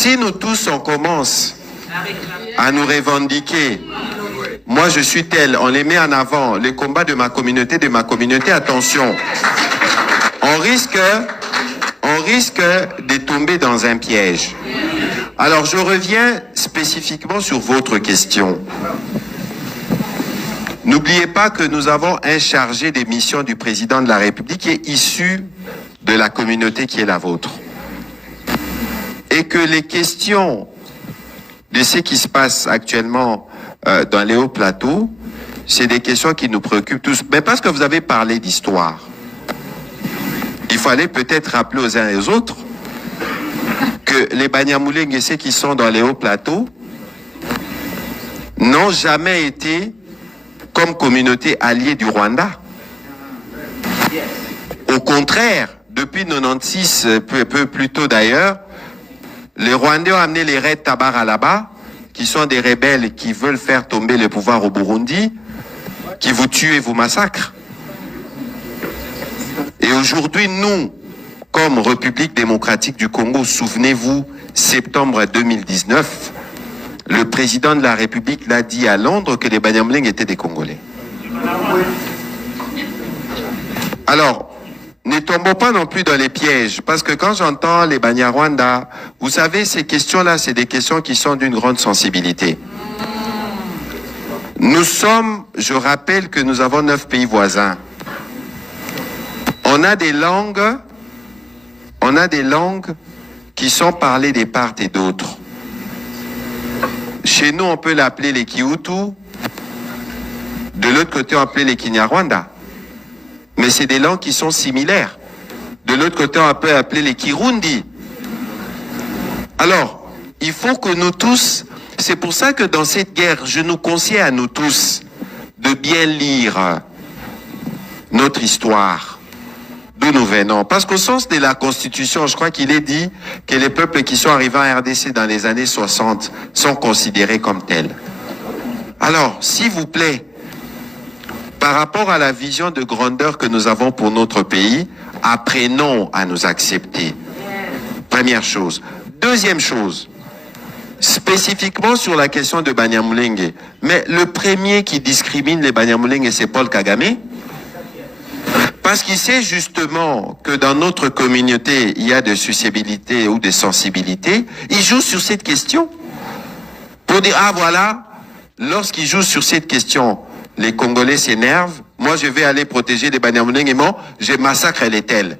Si nous tous, on commence à nous revendiquer, moi je suis tel, on les met en avant, les combats de ma communauté, attention, on risque de tomber dans un piège. Alors je reviens spécifiquement sur votre question. N'oubliez pas que nous avons un chargé des missions du président de la République qui est issu de la communauté qui est la vôtre. Et que les questions de ce qui se passe actuellement dans les hauts plateaux, c'est des questions qui nous préoccupent tous. Mais parce que vous avez parlé d'histoire, il fallait peut-être rappeler aux uns et aux autres que les Banyamulenge et ceux qui sont dans les hauts plateaux n'ont jamais été comme communauté alliée du Rwanda. Au contraire, depuis 96, peu plus tôt d'ailleurs, les Rwandais ont amené les Red Tabara là-bas, qui sont des rebelles qui veulent faire tomber le pouvoir au Burundi, qui vous tuent et vous massacrent. Et aujourd'hui, nous, comme République démocratique du Congo, souvenez-vous, septembre 2019, le président de la République l'a dit à Londres que les Banyamulenge étaient des Congolais. Alors, ne tombons pas non plus dans les pièges, parce que quand j'entends les Banyarwanda, vous savez, ces questions-là, c'est des questions qui sont d'une grande sensibilité. Nous sommes, je rappelle que nous avons 9 pays voisins. On a des langues qui sont parlées des parts et d'autres. Chez nous, on peut l'appeler les Kihutu. De l'autre côté, on appelle les Kinyarwanda. Mais c'est des langues qui sont similaires. De l'autre côté, on peut appeler les Kirundi. Alors, il faut que nous tous, c'est pour ça que dans cette guerre, je nous conseille à nous tous de bien lire notre histoire, d'où nous venons. Parce qu'au sens de la Constitution, je crois qu'il est dit que les peuples qui sont arrivés en RDC dans les années 60 sont considérés comme tels. Alors, s'il vous plaît, par rapport à la vision de grandeur que nous avons pour notre pays, apprenons à nous accepter. Première chose. Deuxième chose, spécifiquement sur la question de Banyamulenge, mais le premier qui discrimine les Banyamulenge, c'est Paul Kagame, parce qu'il sait justement que dans notre communauté, il y a des susceptibilités ou des sensibilités. Il joue sur cette question pour dire, ah voilà, lorsqu'il joue sur cette question, les Congolais s'énervent, moi je vais aller protéger les Banyamulenge et moi, je massacre les tels.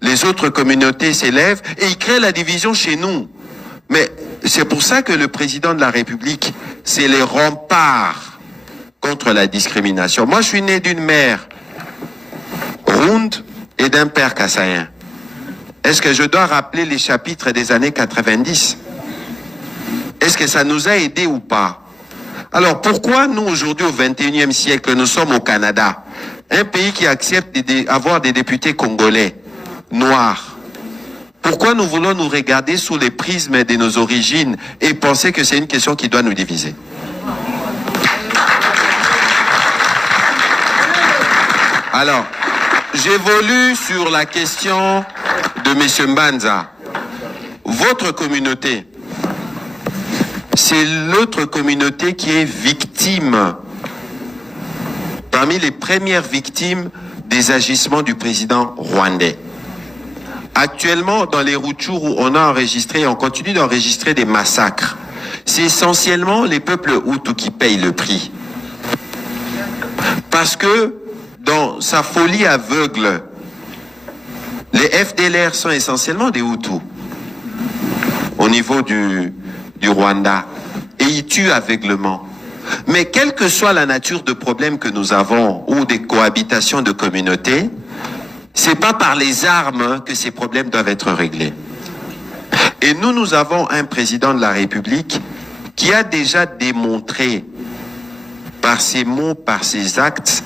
Les autres communautés s'élèvent et ils créent la division chez nous. Mais c'est pour ça que le président de la République, c'est les remparts contre la discrimination. Moi je suis né d'une mère ronde et d'un père kassaïen. Est-ce que je dois rappeler les chapitres des années 90? Est-ce que ça nous a aidés ou pas? Alors pourquoi nous aujourd'hui au XXIe siècle, nous sommes au Canada, un pays qui accepte d'avoir des députés congolais, noirs? Pourquoi nous voulons nous regarder sous les prismes de nos origines et penser que c'est une question qui doit nous diviser? Alors, j'évolue sur la question de M. Mbanza. Votre communauté, c'est l'autre communauté qui est victime, parmi les premières victimes des agissements du président rwandais. Actuellement, dans les Rutshuru, on a enregistré, on continue d'enregistrer des massacres. C'est essentiellement les peuples Hutus qui payent le prix. Parce que, dans sa folie aveugle, les FDLR sont essentiellement des Hutus au niveau du Rwanda. Et ils tuent aveuglement. Mais quelle que soit la nature de problème que nous avons ou des cohabitations de communautés, c'est pas par les armes que ces problèmes doivent être réglés. Et nous avons un président de la République qui a déjà démontré par ses mots, par ses actes,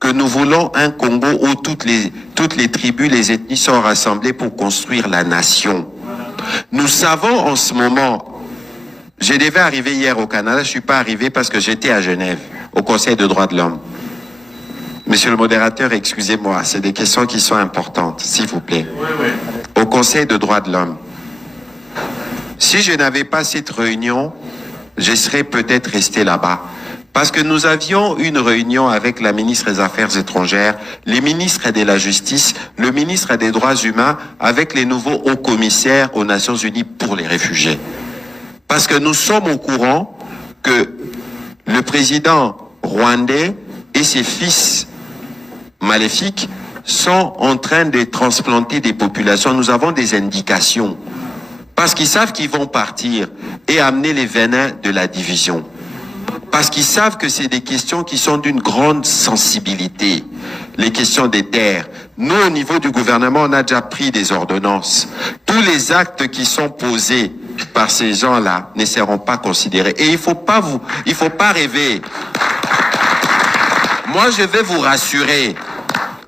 que nous voulons un Congo où toutes les tribus, les ethnies sont rassemblées pour construire la nation. Nous savons en ce moment, je devais arriver hier au Canada, je ne suis pas arrivé parce que j'étais à Genève, au Conseil des droits de l'homme. Monsieur le modérateur, excusez-moi, c'est des questions qui sont importantes, s'il vous plaît. Oui, oui. Au Conseil des droits de l'homme, Si je n'avais pas cette réunion, je serais peut-être resté là-bas. Parce que nous avions une réunion avec la ministre des Affaires étrangères, les ministres de la Justice, le ministre des Droits humains, avec les nouveaux hauts commissaires aux Nations Unies pour les réfugiés. Parce que nous sommes au courant que le président rwandais et ses fils maléfiques sont en train de transplanter des populations. Nous avons des indications. Parce qu'ils savent qu'ils vont partir et amener les venins de la division. Parce qu'ils savent que c'est des questions qui sont d'une grande sensibilité. Les questions des terres. Nous, au niveau du gouvernement, on a déjà pris des ordonnances. Tous les actes qui sont posés par ces gens-là ne seront pas considérés. Et il faut pas rêver. Moi, je vais vous rassurer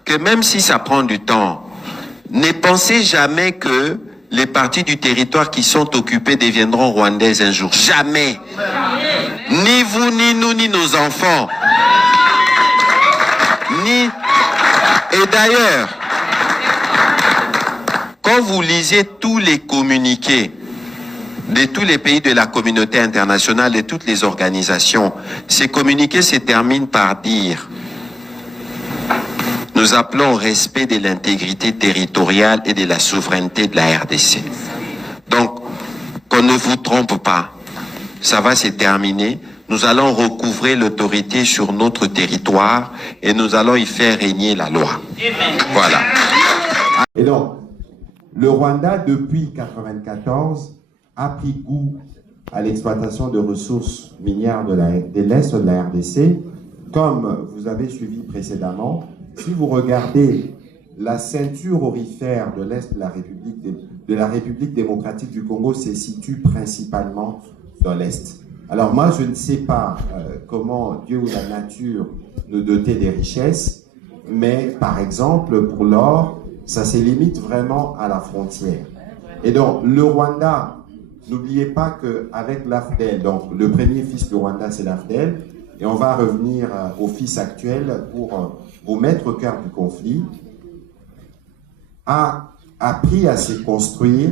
que même si ça prend du temps, ne pensez jamais que les parties du territoire qui sont occupées deviendront rwandaises un jour. Jamais. Ni vous, ni nous, ni nos enfants. Et d'ailleurs, quand vous lisez tous les communiqués de tous les pays de la communauté internationale et toutes les organisations, ces communiqués se terminent par dire: nous appelons au respect de l'intégrité territoriale et de la souveraineté de la RDC. Donc, qu'on ne vous trompe pas, ça va se terminer. Nous allons recouvrer l'autorité sur notre territoire et nous allons y faire régner la loi. Voilà. Et donc, le Rwanda, depuis 1994, a pris goût à l'exploitation de ressources minières de l'Est de la RDC. Comme vous avez suivi précédemment, si vous regardez la ceinture aurifère de l'Est de la République démocratique du Congo, se situe principalement dans l'Est. Alors moi, je ne sais pas comment Dieu ou la nature nous dotait des richesses, mais par exemple, pour l'or, ça se limite vraiment à la frontière. Et donc, le Rwanda, n'oubliez pas qu'avec l'AFDEL, donc le premier fils du Rwanda, c'est l'AFDEL, et on va revenir au fils actuel pour vous mettre au cœur du conflit, a appris à se construire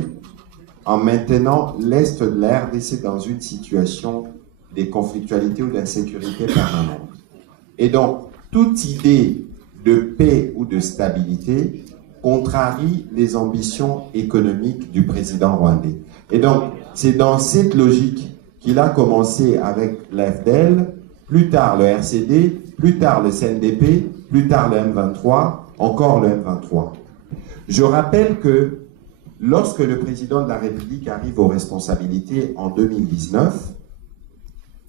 en maintenant l'Est de la RDC dans une situation de conflictualité ou d'insécurité permanente. Et donc, toute idée de paix ou de stabilité contrarie les ambitions économiques du président rwandais. Et donc, c'est dans cette logique qu'il a commencé avec l'AFDEL, plus tard le RCD, plus tard le CNDP, plus tard le M23, encore le M23. Je rappelle que lorsque le président de la République arrive aux responsabilités en 2019,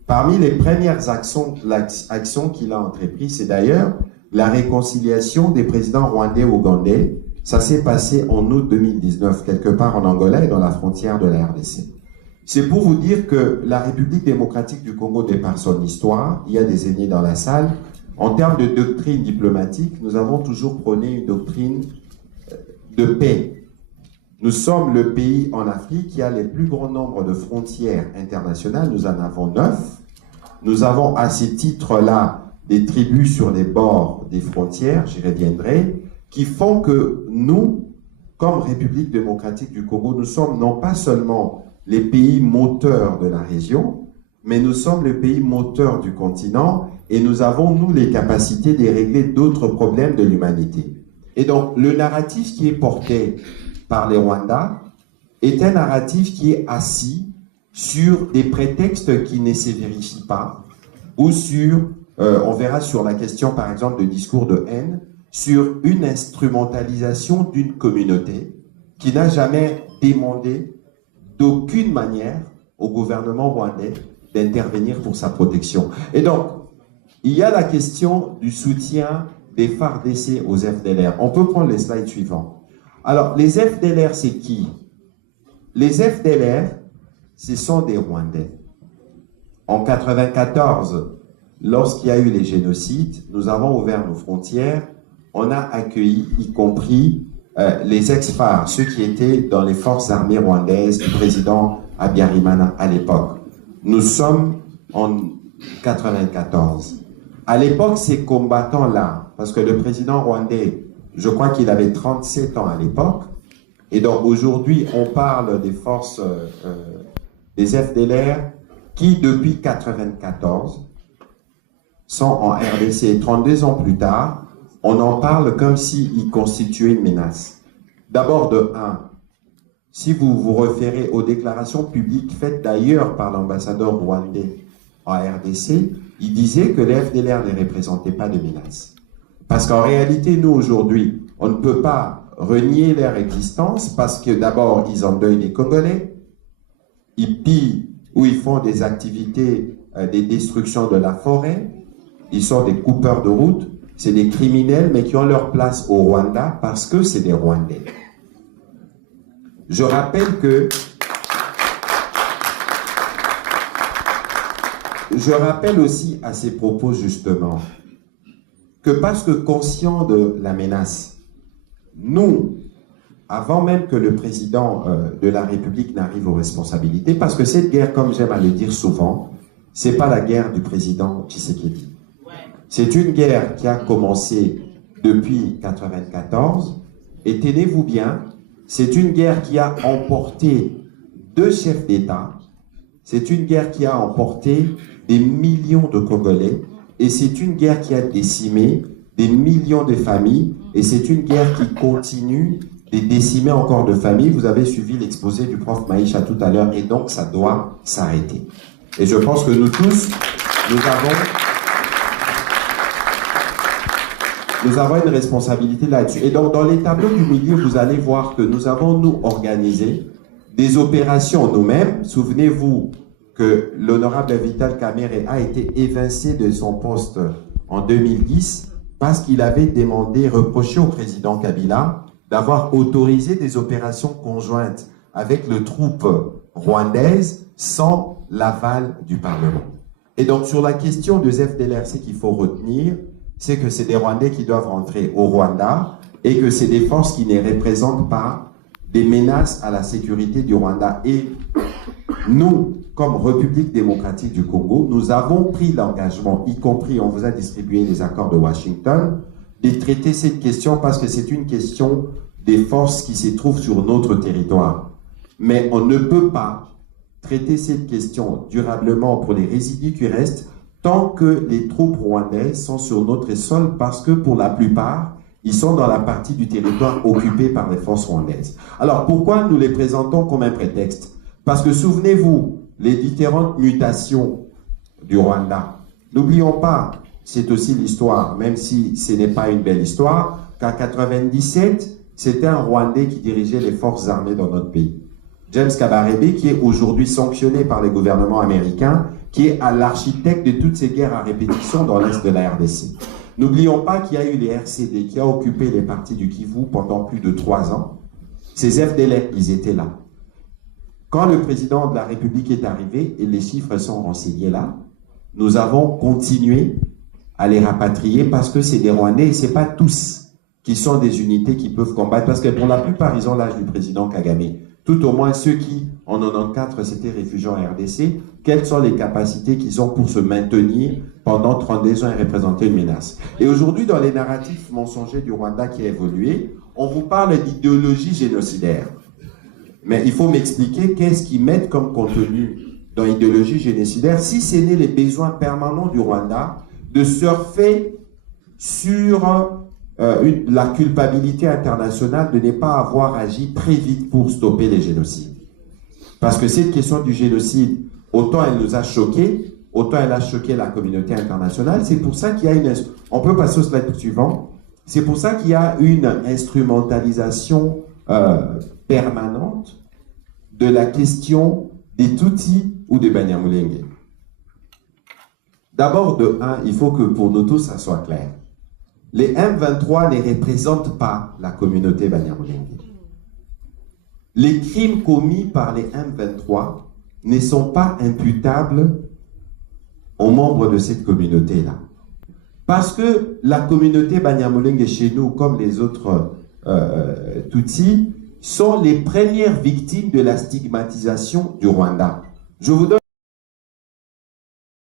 parmi les premières actions qu'il a entreprises, c'est d'ailleurs la réconciliation des présidents rwandais et ougandais. Ça s'est passé en août 2019, quelque part en Angola et dans la frontière de la RDC. C'est pour vous dire que la République démocratique du Congo, de par son histoire, il y a des aînés dans la salle, en termes de doctrine diplomatique, nous avons toujours prôné une doctrine de paix. Nous sommes le pays en Afrique qui a le plus grand nombre de frontières internationales. Nous en avons 9. Nous avons à ces titres-là des tribus sur les bords des frontières, j'y reviendrai, qui font que nous, comme République démocratique du Congo, nous sommes non pas seulement les pays moteurs de la région, mais nous sommes le pays moteur du continent et nous avons, nous, les capacités de régler d'autres problèmes de l'humanité. Et donc, le narratif qui est porté par les Rwandais est un narratif qui est assis sur des prétextes qui ne se vérifient pas, ou sur, on verra sur la question par exemple de discours de haine, sur une instrumentalisation d'une communauté qui n'a jamais demandé d'aucune manière au gouvernement rwandais d'intervenir pour sa protection. Et donc, il y a la question du soutien des FARDC aux FDLR. On peut prendre les slides suivants. Alors, les FDLR, c'est qui? Les FDLR, ce sont des Rwandais. En 1994, lorsqu'il y a eu les génocides, nous avons ouvert nos frontières, on a accueilli, y compris les ex-FAR, ceux qui étaient dans les forces armées rwandaises du président Habyarimana à l'époque. Nous sommes en 1994. À l'époque, ces combattants-là, parce que le président rwandais, je crois qu'il avait 37 ans à l'époque, Et donc aujourd'hui, on parle des forces des FDLR qui, depuis 1994, sont en RDC. 32 ans plus tard, on en parle comme s'ils constituaient une menace. D'abord, de un, si vous vous référez aux déclarations publiques faites d'ailleurs par l'ambassadeur rwandais en RDC, il disait que les FDLR ne représentaient pas de menace. Parce qu'en réalité, nous, aujourd'hui, on ne peut pas renier leur existence parce que d'abord, ils endeuillent les Congolais, ils pillent ou ils font des activités, des destructions de la forêt, ils sont des coupeurs de route, c'est des criminels, mais qui ont leur place au Rwanda parce que c'est des Rwandais. Je rappelle aussi à ces propos, justement, que parce que conscient de la menace, nous, avant même que le président de la République n'arrive aux responsabilités, parce que cette guerre, comme j'aime à le dire souvent, c'est pas la guerre du président Tshisekedi. C'est une guerre qui a commencé depuis 1994, et tenez-vous bien, c'est une guerre qui a emporté 2 chefs d'État, c'est une guerre qui a emporté des millions de Congolais, et c'est une guerre qui a décimé des millions de familles, et c'est une guerre qui continue de décimer encore de familles. Vous avez suivi l'exposé du prof Maïcha tout à l'heure, et donc ça doit s'arrêter. Et je pense que nous tous, nous avons une responsabilité là-dessus. Et donc, dans les tableaux du milieu, vous allez voir que nous avons, nous, organisé des opérations nous-mêmes. Souvenez-vous que l'honorable Vital Kamerhe a été évincé de son poste en 2010 parce qu'il avait reproché au président Kabila d'avoir autorisé des opérations conjointes avec les troupes rwandaises sans l'aval du Parlement. Et donc, sur la question des FDLR, ce qu'il faut retenir, c'est que c'est des Rwandais qui doivent rentrer au Rwanda et que c'est des forces qui ne représentent pas des menaces à la sécurité du Rwanda. Et nous, comme République démocratique du Congo, nous avons pris l'engagement, y compris, on vous a distribué les accords de Washington, de traiter cette question parce que c'est une question des forces qui se trouvent sur notre territoire. Mais on ne peut pas traiter cette question durablement pour les résidus qui restent tant que les troupes rwandaises sont sur notre sol, parce que pour la plupart, ils sont dans la partie du territoire occupée par les forces rwandaises. Alors pourquoi nous les présentons comme un prétexte? Parce que souvenez-vous, les différentes mutations du Rwanda. N'oublions pas, c'est aussi l'histoire, même si ce n'est pas une belle histoire, qu'en 1997, c'était un Rwandais qui dirigeait les forces armées dans notre pays. James Kabarebe, qui est aujourd'hui sanctionné par les gouvernements américains, qui est à l'architecte de toutes ces guerres à répétition dans l'est de la RDC. N'oublions pas qu'il y a eu les RCD qui ont occupé les parties du Kivu pendant plus de 3 ans. Ces FDLR, ils étaient là. Quand le président de la République est arrivé, et les chiffres sont renseignés là, nous avons continué à les rapatrier parce que c'est des Rwandais et ce n'est pas tous qui sont des unités qui peuvent combattre, parce que pour la plupart, ils ont l'âge du président Kagame. Tout au moins ceux qui, en 1994, s'étaient réfugiés en RDC, quelles sont les capacités qu'ils ont pour se maintenir pendant 32 ans et représenter une menace. Et aujourd'hui, dans les narratifs mensongers du Rwanda qui a évolué, on vous parle d'idéologie génocidaire. Mais il faut m'expliquer qu'est-ce qu'ils mettent comme contenu dans l'idéologie génocidaire, si ce n'est les besoins permanents du Rwanda de surfer sur la culpabilité internationale de ne pas avoir agi très vite pour stopper les génocides. Parce que cette question du génocide, autant elle nous a choqués, autant elle a choqué la communauté internationale. C'est pour ça qu'il y a une... On peut passer au slide suivant. C'est pour ça qu'il y a une instrumentalisation permanente de la question des Tutsis ou des Banyamulenge. D'abord, de un, il faut que pour nous tous, ça soit clair. Les M23 ne représentent pas la communauté Banyamulenge. Les crimes commis par les M23 ne sont pas imputables aux membres de cette communauté-là. Parce que la communauté Banyamulenge chez nous, comme les autres Tutsis, sont les premières victimes de la stigmatisation du Rwanda. Je vous donne